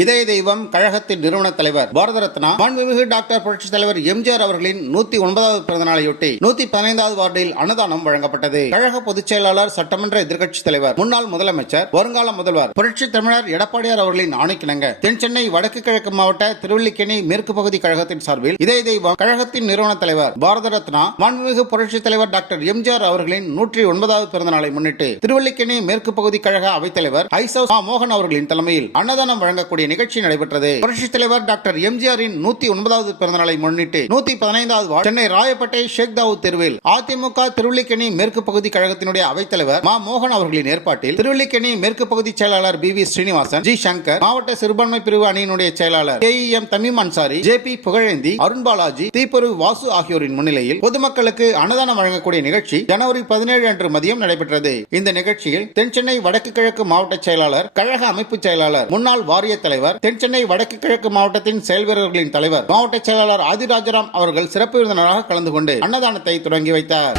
இதய தெய்வம் கழகத்தின் நிறுவன தலைவர் பாரத ரத்னா மாண்புமிகு டாக்டர் புரட்சி தலைவர் எம்ஜிஆர் அவர்களின் நூத்தி ஒன்பதாவது பிறந்த நாளையொட்டி நூத்தி பதினைந்தாவது வார்டில் அன்னதானம் வழங்கப்பட்டது. கழக பொதுச் செயலாளர் சட்டமன்ற எதிர்க்கட்சி தலைவர் முன்னாள் முதலமைச்சர் வருங்கால முதல்வர் புரட்சி தமிழர் எடப்பாடியார் அவர்களின் ஆணைக்கிணங்க. தென் சென்னை வடக்கு கிழக்கு மாவட்ட திருவல்லிக்கேணி மேற்கு பகுதி கழகத்தின் சார்பில் இதய தெய்வம் கழகத்தின் நிறுவன தலைவர் பாரத ரத்னா மாண்புமிகு புரட்சி தலைவர் டாக்டர் எம்ஜிஆர் அவர்களின் நூற்றி ஒன்பதாவது பிறந்த நாளை முன்னிட்டு திருவல்லிக்கேணி மேற்கு பகுதி கழக அவைத்தலைவர் ஐசௌஸ் மோகன் அவர்களின் தலைமையில் அன்னதானம் வழங்கக்கூடிய நிகழ்ச்சி நடைபெற்றது. புரட்சித் தலைவர் டாக்டர் எம்ஜிஆரின் நூத்தி ஒன்பதாவது பிறந்தநாளை முன்னிட்டு நூத்தி பதினைந்தாவது சென்னை ராயப்பேட்டை ஷேக் தாவூத் தெருவில் அதிமுக திருவள்ளிக்கணி மேற்கு பகுதி கழகத்தினுடைய அவைத்தலைவர் மா மோகன் அவர்களின் ஏற்பாட்டில் திருவள்ளிக்கணி மேற்கு பகுதி செயலாளர் P V Srinivasan G Shankar மாவட்ட சிறுபான்மை பிரிவு அணியினுடைய செயலாளர் K M Tamim Ansari J P Pugazhendhi Arun Balaji Theeporu Vasu ஆகியோரின் முன்னிலையில் பொதுமக்களுக்கு அன்னதானம் வழங்கக்கூடிய நிகழ்ச்சி ஜனவரி பதினேழு அன்று மதியம் நடைபெற்றது. இந்த நிகழ்ச்சியில் தென் சென்னை வடக்கு கிழக்கு மாவட்ட செயலாளர் கழக அமைப்பு செயலாளர் முன்னாள் வாரிய தலைவர் தென் சென்னை வடக்கு கிழக்கு மாவட்டத்தின் செயல் வீரர்களின் தலைவர் மாவட்ட செயலாளர் ஆதிராஜராம் அவர்கள் சிறப்பு விருந்தினராக கலந்து கொண்டு அன்னதானத்தை தொடங்கி வைத்தார்.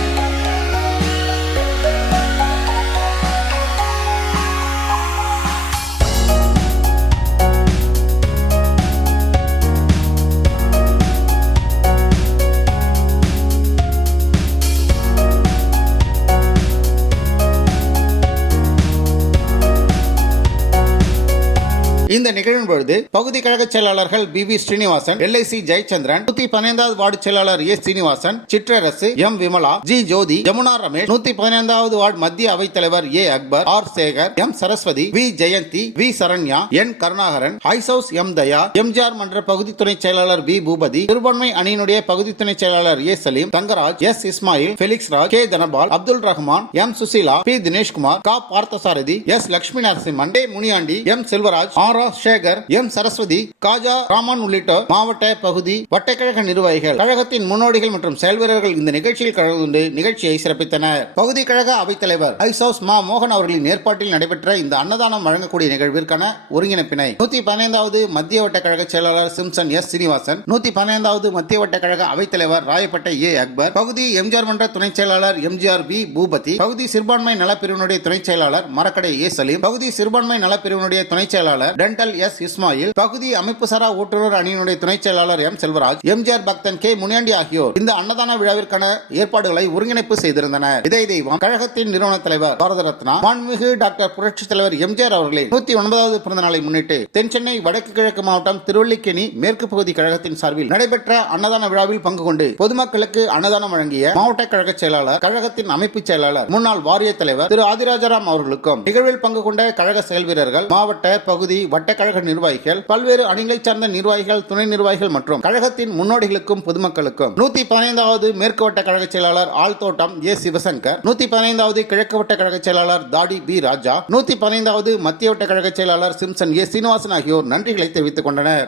இந்த நிகழ்வின் பொழுது பகுதி கழக செயலாளர்கள் P V Srinivasan L I C Jayachandran நூத்தி பதினைந்தாவது வார்டு செயலாளர் A Srinivasan Chitrarasu M Vimala G Jothi Yamuna Ramesh நூத்தி பதினைந்தாவது வார்டு மத்திய அவைத்தலைவர் A Akbar R Sekar M Saraswathi V Jayanthi V Saranya N Karunakaran highs house M Daya MGR மன்ற பகுதி துணை செயலாளர் வி பூபதி சிறுபான்மை அணியினுடைய பகுதி துணை செயலாளர் A Salim Thangaraj S Ismail Felix Raj K Dhanapal Abdul Rahman M Suseela P Dineshkumar கா Parthasarathy S Lakshmi Narasimhan D Muniyandi M Selvaraj R R Sekar M. Saraswathi Kaja Raman உள்ளிட்ட மாவட்ட பகுதி வட்டக்கழக நிர்வாகிகள் கழகத்தின் முன்னோடிகள் மற்றும் செயல்வீரர்கள் இந்த நிகழ்ச்சியில் கலந்து கொண்டு நிகழ்ச்சியை சிறப்பித்தனர். பகுதி கழக அவைத்தலைவர் ஐசவுஸ் மா மோகன் அவர்களின் ஏற்பாட்டில் நடைபெற்ற இந்த அன்னதானம் வழங்கக்கூடிய நிகழ்விற்கான ஒருங்கிணைப்பினை நூத்தி பதினைந்தாவது மத்திய வட்ட கழக செயலாளர் சிம்சன் எஸ். சீனிவாசன் நூத்தி பதினைந்தாவது மத்திய வட்ட கழக அவைத்தலைவர் ராயப்பட்ட ஏ. அக்பர் பகுதி எம்ஜிஆர் மன்ற துணை செயலாளர் எம்ஜிஆர் பி. பூபதி பகுதி சிறுபான்மை நலப்பிரிவினுடைய துணை செயலாளர் மரக்கடை ஏ. சலீம் பகுதி சிறுபான்மை நலப்பிரிவினுடைய துணை செயலாளர் டென்டல் எஸ் இஸ்மாயில் பகுதி அமைப்பு சாரா ஓட்டுநர் அணியினுடைய துணைச் செயலாளர் எம் செல்வராஜ் எம்ஜிஆர் பக்தன் கே. முனியாண்டி ஆகியோர் இந்த அன்னதான விழாவிற்கான ஏற்பாடுகளை ஒருங்கிணைப்பு செய்திருந்தனர். இதய தெய்வம் கழகத்தின் நிறுவன தலைவர் பாரத ரத்னா மாண்புமிகு டாக்டர் புரட்சி தலைவர் எம்ஜிஆர் அவர்களின் நூத்தி ஒன்பதாவது பிறந்த நாளை முன்னிட்டு தென் சென்னை வடக்கு கிழக்கு மாவட்டம் திருவள்ளிக்கேணி மேற்கு பகுதி கழகத்தின் சார்பில் நடைபெற்ற அன்னதான விழாவில் பங்கு கொண்டு பொதுமக்களுக்கு அன்னதானம் வழங்கிய மாவட்ட கழக செயலாளர் கழகத்தின் அமைப்பு செயலாளர் முன்னாள் வாரிய தலைவர் திரு ஆதிராஜராம் அவர்களுக்கும் நிகழ்வில் பங்கு கொண்ட கழக செயல் வீரர்கள் மாவட்ட பகுதி வட்டக்கழக நிர்வாகிகள் பல்வேறு அணிகளைச் சார்ந்த நிர்வாகிகள் துணை நிர்வாகிகள் மற்றும் கழகத்தின் முன்னோடிகளுக்கும் பொதுமக்களுக்கும் நூத்தி பதினைந்தாவது மேற்கு வட்ட கழக செயலாளர் ஆழ்தோட்டம் ஏ சிவசங்கர் நூத்தி பதினைந்தாவது கிழக்கு வட்ட கழக செயலாளர் தாடி பி ராஜா நூத்தி பதினைந்தாவது மத்திய வட்ட கழக செயலாளர் சிம்சன் ஏ சீனிவாசன் ஆகியோர் நன்றிகளை தெரிவித்துக் கொண்டனர்.